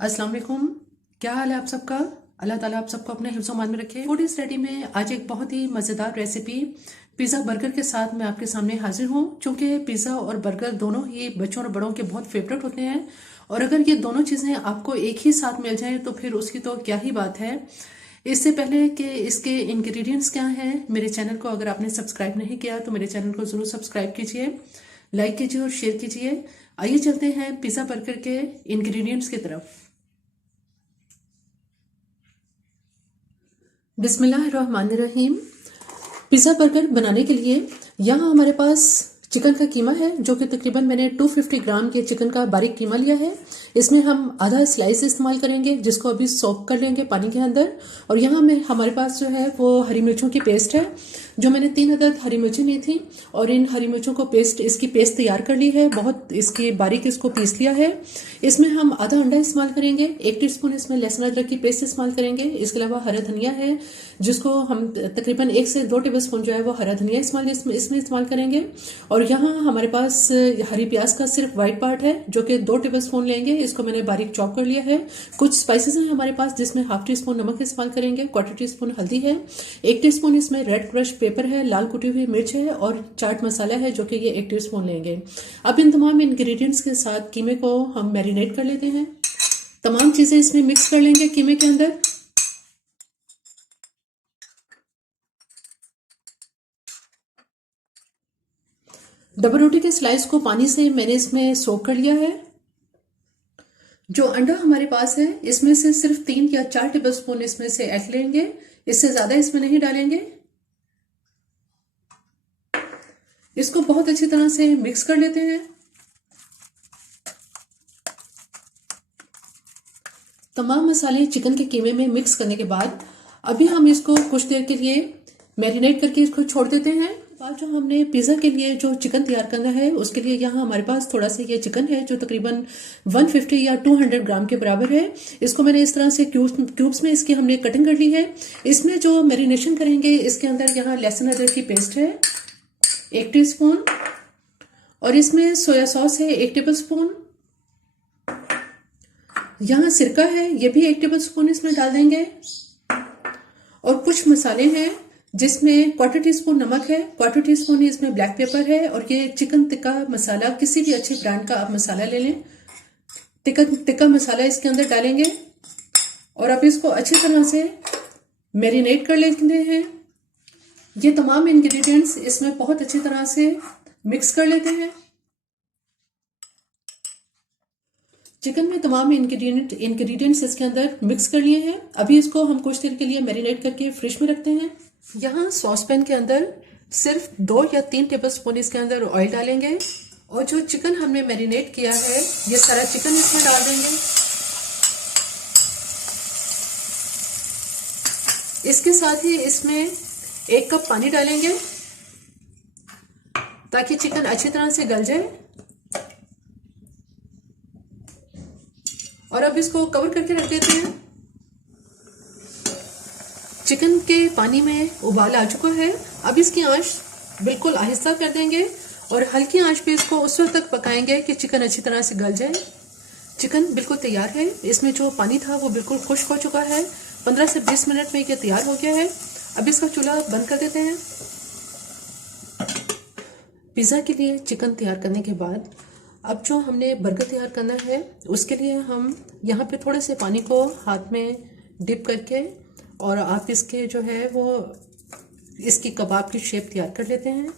अस्सलाम वालेकुम। क्या हाल है आप सबका? अल्लाह ताला आप सबको अपने हिफ्ज़ मान में रखे। फूड इज रेडी में आज एक बहुत ही मज़ेदार रेसिपी पिज़्ज़ा बर्गर के साथ मैं आपके सामने हाजिर हूँ। चूँकि पिज़्ज़ा और बर्गर दोनों ही बच्चों और बड़ों के बहुत फेवरेट होते हैं, और अगर ये दोनों चीज़ें आपको एक ही साथ मिल जाए तो फिर उसकी तो क्या ही बात है। इससे पहले कि इसके इंग्रेडिएंट्स क्या हैं, मेरे चैनल को अगर आपने सब्सक्राइब नहीं किया तो मेरे चैनल को ज़रूर सब्सक्राइब कीजिए, लाइक कीजिए और शेयर कीजिए। आइए चलते हैं पिज़्ज़ा बर्गर के इंग्रेडिएंट्स की तरफ। बिस्मिल्लाहिर्रहमानिर्रहीम। पिज़्ज़ा बर्गर बनाने के लिए यहाँ हमारे पास चिकन का कीमा है, जो कि तकरीबन मैंने 250 ग्राम के चिकन का बारीक कीमा लिया है। इसमें हम आधा स्लाइस इस्तेमाल करेंगे, जिसको अभी सोक कर लेंगे पानी के अंदर। और यहाँ में हमारे पास जो है वो हरी मिर्चों की पेस्ट है, जो मैंने 3 अदद हरी मिर्चें ली थी, और इन हरी मिर्चों को इसकी पेस्ट तैयार कर ली है, बहुत इसकी बारीक इसको पीस लिया है। इसमें हम आधा अंडा इस्तेमाल करेंगे, 1 टीस्पून इसमें लहसुन अदरक की पेस्ट इस्तेमाल करेंगे। इसके अलावा हरा धनिया है, जिसको हम तकरीबन 1 से 2 टेबलस्पून जो है वो हरा धनिया इसमें इस्तेमाल करेंगे। और यहाँ हमारे पास हरी प्याज का सिर्फ व्हाइट पार्ट है, जो कि 2 टेबलस्पून लेंगे। इसको मैंने बारीक चॉप कर लिया है। कुछ स्पाइसेस हैं हमारे पास, जिसमें हाफ टी स्पून नमक इस्तेमाल करेंगे, 1/4 टीस्पून हल्दी है, 1 टीस्पून इसमें रेड क्रश पेपर है, लाल कुटी हुई मिर्च है, और चाट मसाला है, जो कि ये 1 टीस्पून लेंगे। अब इन तमाम इंग्रेडिएंट्स के साथ कीमे को हम मैरिनेट कर लेते हैं। तमाम चीजें इसमें मिक्स कर लेंगे कीमे के अंदर। डबल रोटी के स्लाइस को पानी से मैंने इसमें सोक कर लिया है। जो अंडा हमारे पास है, इसमें से सिर्फ 3 या 4 टेबलस्पून इसमें से ऐड लेंगे, इससे ज्यादा इसमें नहीं डालेंगे। इसको बहुत अच्छी तरह से मिक्स कर लेते हैं। तमाम मसाले चिकन के कीमे में मिक्स करने के बाद अभी हम इसको कुछ देर के लिए मैरिनेट करके इसको छोड़ देते हैं। बाद जो हमने पिज़्ज़ा के लिए जो चिकन तैयार करना है, उसके लिए यहाँ हमारे पास थोड़ा सा ये चिकन है, जो तकरीबन 150 या 200 ग्राम के बराबर है। इसको मैंने इस तरह से क्यूब्स में इसकी हमने कटिंग कर ली है। इसमें जो मैरिनेशन करेंगे, इसके अंदर यहाँ लहसुन अदरक की पेस्ट है 1 टीस्पून, और इसमें सोया सॉस है 1 टेबल स्पून। यहाँ सिरका है, ये भी 1 टेबल स्पून इसमें डाल देंगे। और कुछ मसाले हैं, जिसमें 1/4 टीस्पून नमक है, 1/4 टीस्पून इसमें ब्लैक पेपर है, और ये चिकन टिक्का मसाला, किसी भी अच्छे ब्रांड का आप मसाला ले लें। टिक्का मसाला इसके अंदर डालेंगे, और अब इसको अच्छी तरह से मैरिनेट कर लेते हैं। ये तमाम इंग्रेडिएंट्स इसमें बहुत अच्छी तरह से मिक्स कर लेते हैं। चिकन में तमाम इंग्रेडिएंट्स इसके अंदर मिक्स कर लिए हैं। अभी इसको हम कुछ देर के लिए मैरिनेट करके फ्रिज में रखते हैं। यहाँ सॉस पैन के अंदर सिर्फ 2 या 3 टेबलस्पून इसके अंदर ऑयल डालेंगे, और जो चिकन हमने मैरिनेट किया है, ये सारा चिकन इसमें डाल देंगे। इसके साथ ही इसमें 1 कप पानी डालेंगे, ताकि चिकन अच्छी तरह से गल जाए। और अब इसको कवर करके रख देते हैं। चिकन के पानी में उबाल आ चुका है। अब इसकी आंच बिल्कुल आहिस्ता कर देंगे, और हल्की आंच पे इसको उस वक्त तक पकाएंगे कि चिकन अच्छी तरह से गल जाए। चिकन बिल्कुल तैयार है। इसमें जो पानी था वो बिल्कुल खुश्क हो चुका है। 15 से 20 मिनट में ये तैयार हो गया है। अब इसका चूल्हा बंद कर देते हैं। पिज़्ज़ा के लिए चिकन तैयार करने के बाद अब जो हमने बर्गर तैयार करना है, उसके लिए हम यहाँ पे थोड़े से पानी को हाथ में डिप करके, और आप इसके जो है वो इसकी कबाब की शेप तैयार कर लेते हैं।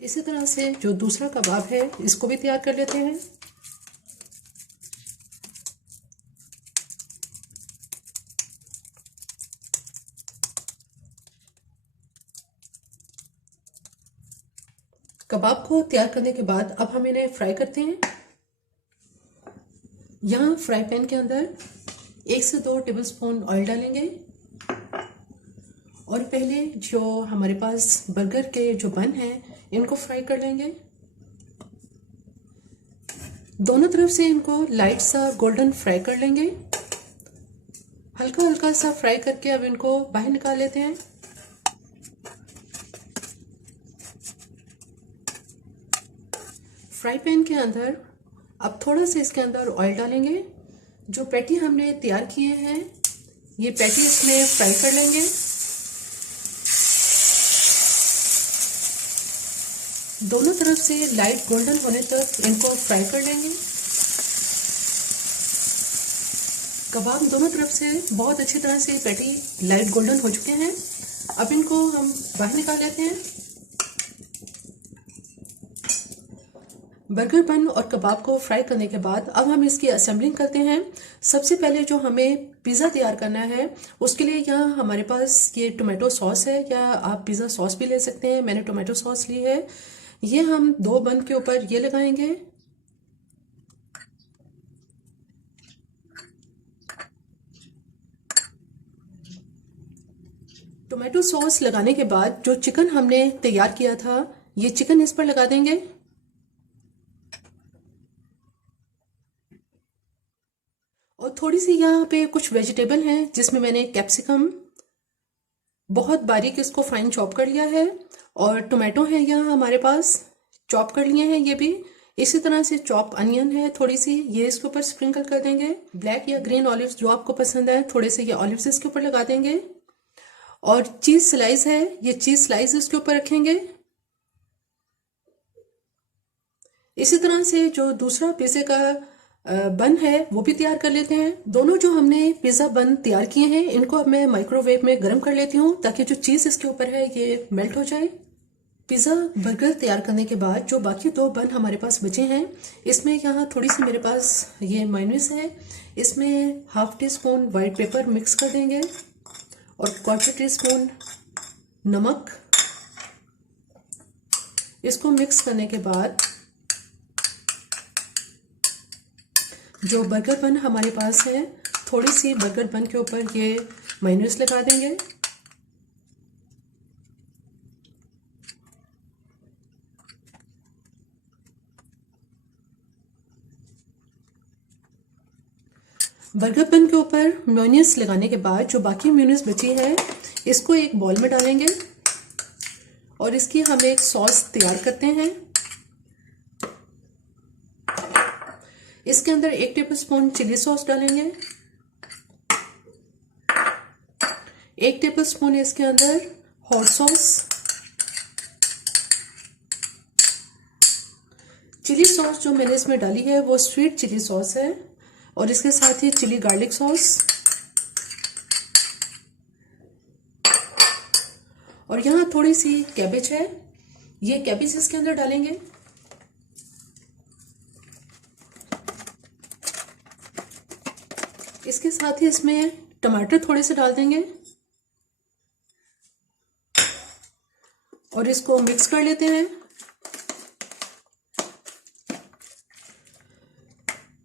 इसी तरह से जो दूसरा कबाब है, इसको भी तैयार कर लेते हैं। कबाब को तैयार करने के बाद अब हम इन्हें फ्राई करते हैं। यहाँ फ्राई पैन के अंदर 1 से 2 टेबलस्पून ऑयल डालेंगे, और पहले जो हमारे पास बर्गर के जो बन हैं, इनको फ्राई कर लेंगे। दोनों तरफ से इनको लाइट सा गोल्डन फ्राई कर लेंगे। हल्का हल्का सा फ्राई करके अब इनको बाहर निकाल लेते हैं। फ्राई पैन के अंदर अब थोड़ा सा इसके अंदर ऑयल डालेंगे। जो पैटी हमने तैयार किए हैं ये पैटी इसमें फ्राई कर लेंगे। दोनों तरफ से लाइट गोल्डन होने तक इनको फ्राई कर लेंगे। कबाब दोनों तरफ से बहुत अच्छी तरह से पैटी लाइट गोल्डन हो चुके हैं। अब इनको हम बाहर निकाल लेते हैं। बर्गर बन और कबाब को फ्राई करने के बाद अब हम इसकी असेंबलिंग करते हैं। सबसे पहले जो हमें पिज़्ज़ा तैयार करना है उसके लिए यहाँ हमारे पास ये टोमेटो सॉस है, या आप पिज़्ज़ा सॉस भी ले सकते हैं। मैंने टोमेटो सॉस ली है। ये हम 2 बन के ऊपर ये लगाएंगे। टोमेटो सॉस लगाने के बाद जो चिकन हमने तैयार किया था ये चिकन इस पर लगा देंगे। और थोड़ी सी यहाँ पे कुछ वेजिटेबल हैं जिसमें मैंने कैप्सिकम बहुत बारीक इसको फाइन चॉप कर लिया है, और टोमेटो है यहाँ हमारे पास चॉप कर लिए हैं। ये भी इसी तरह से चॉप अनियन है थोड़ी सी, ये इसके ऊपर स्प्रिंकल कर देंगे। ब्लैक या ग्रीन ऑलिव्स जो आपको पसंद है थोड़े से ये ऑलिव्स इसके ऊपर लगा देंगे। और चीज स्लाइस है, ये चीज स्लाइस इसके ऊपर रखेंगे। इसी तरह से जो दूसरा पिज़्ज़ा का बन है वो भी तैयार कर लेते हैं। दोनों जो हमने पिज़्ज़ा बन तैयार किए हैं इनको अब मैं माइक्रोवेव में गर्म कर लेती हूँ ताकि जो चीज़ इसके ऊपर है ये मेल्ट हो जाए। पिज़्ज़ा बर्गर तैयार करने के बाद जो बाकी 2 बन हमारे पास बचे हैं इसमें यहाँ थोड़ी सी मेरे पास ये मायोनीज है, इसमें ½ टीस्पून वाइट पेपर मिक्स कर देंगे और ½ टीस्पून नमक। इसको मिक्स करने के बाद जो बर्गर बन हमारे पास है थोड़ी सी बर्गर बन के ऊपर ये मायोनीज लगा देंगे। बर्गर बन के ऊपर मेयोनीज लगाने के बाद जो बाकी मेयोनीज बची है इसको एक बॉल में डालेंगे और इसकी हम एक सॉस तैयार करते हैं। इसके अंदर 1 टेबलस्पून चिली सॉस डालेंगे। 1 टेबलस्पून इसके अंदर हॉट सॉस। चिली सॉस जो मैंने इसमें डाली है वो स्वीट चिली सॉस है, और इसके साथ ही चिली गार्लिक सॉस। और यहाँ थोड़ी सी कैबेज है, ये कैबेज इसके अंदर डालेंगे। इसके साथ ही इसमें टमाटर थोड़े से डाल देंगे और इसको मिक्स कर लेते हैं।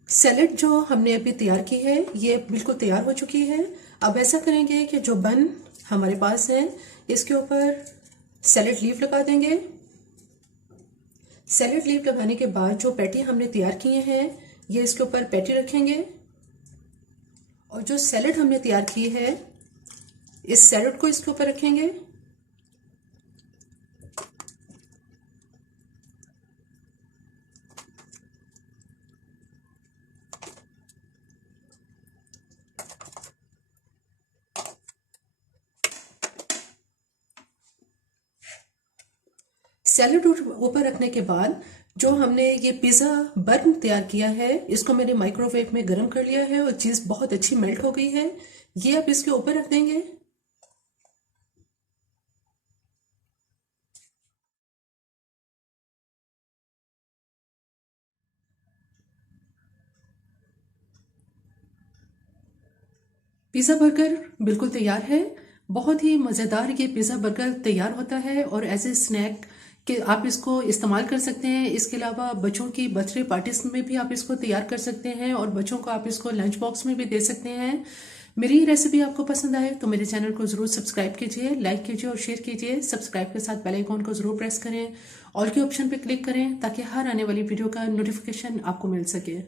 सैलेड जो हमने अभी तैयार की है ये बिल्कुल तैयार हो चुकी है। अब ऐसा करेंगे कि जो बन हमारे पास है इसके ऊपर सैलेड लीफ लगा देंगे। सैलेड लीफ लगाने के बाद जो पैटी हमने तैयार किए हैं ये इसके ऊपर पैटी रखेंगे, और जो सैलेड हमने तैयार की है इस सैलेड को इसके ऊपर रखेंगे। सैलेड ऊपर रखने के बाद जो हमने ये पिज़्ज़ा बन तैयार किया है इसको मैंने माइक्रोवेव में गर्म कर लिया है और चीज़ बहुत अच्छी मेल्ट हो गई है। ये अब इसके ऊपर रख देंगे। पिज़्ज़ा बर्गर बिल्कुल तैयार है। बहुत ही मज़ेदार ये पिज़्ज़ा बर्गर तैयार होता है और एज ए स्नैक कि आप इसको इस्तेमाल कर सकते हैं। इसके अलावा बच्चों की बर्थडे पार्टीज में भी आप इसको तैयार कर सकते हैं और बच्चों को आप इसको लंच बॉक्स में भी दे सकते हैं। मेरी रेसिपी आपको पसंद आए तो मेरे चैनल को ज़रूर सब्सक्राइब कीजिए, लाइक कीजिए और शेयर कीजिए। सब्सक्राइब के साथ बेल आइकॉन को ज़रूर प्रेस करें, ऑल के ऑप्शन पर क्लिक करें ताकि हर आने वाली वीडियो का नोटिफिकेशन आपको मिल सके।